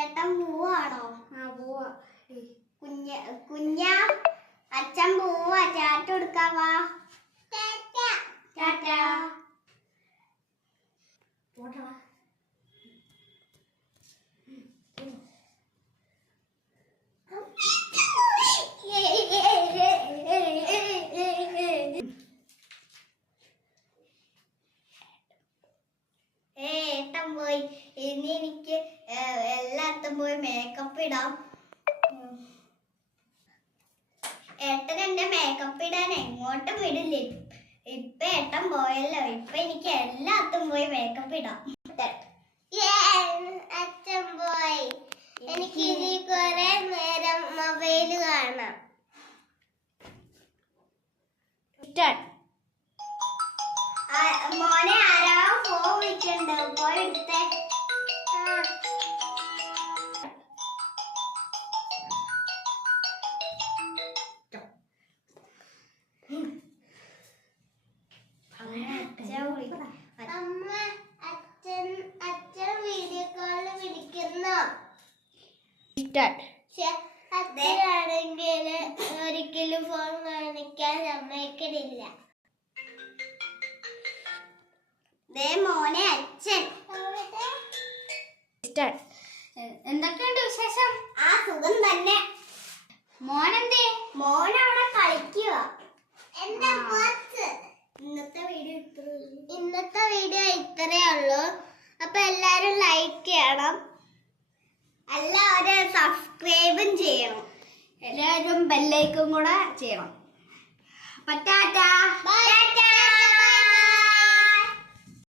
ഏട്ടൻ പോവാണോ? പോവാ. കുഞ്ഞ അച്ഛൻ പോവാ. ടാറ്റ കൊടുക്കാവാ. ടാറ്റ. പോട്ടാ. ഏട്ടൻ പോയി. ഇനി എനിക്ക് എല്ലായിടത്തും പോയി മേക്കപ്പ് ഇടാം. ഏട്ടൻ എന്റെ മേക്കപ്പ് ഇടാൻ എങ്ങോട്ടും വിടില്ല. ഇപ്പൊ ഏട്ടൻ പോയല്ലോ. ഇപ്പൊ എനിക്ക് എല്ലായിടത്തും പോയി മേക്കപ്പ് ഇടാം. അച്ഛൻ പോയി. എനിക്ക് ഇനി കുറെ നേരം മൊബൈല് കാണാം. മോനെ ആരാ ഫോൺ വിളിക്കണ്ട്? പോയി എടുത്തേ. അച്ഛൻ വീഡിയോ കോളിൽ വിളിക്കുന്നു. അച്ഛനാണെങ്കിൽ ഒരിക്കലും ഫോൺ കാണിക്കാൻ സമ്മതിക്കണില്ല. മോനെ അച്ഛൻ. എന്തൊക്കെയുണ്ട് വിശേഷം? സുഖം തന്നെ. മോനെന്തേ? മോനവിടെ കളിക്കുക. ഇന്നത്തെ വീഡിയോ ഇത്രയേ ഉള്ളൂ. അപ്പൊ എല്ലാരും ലൈക്ക് ചെയ്യണം, എല്ലാവരും സബ്സ്ക്രൈബും ചെയ്യണം, എല്ലാവരും ബെല്ലൈക്കും കൂടെ ചെയ്യണം. ടാറ്റാ.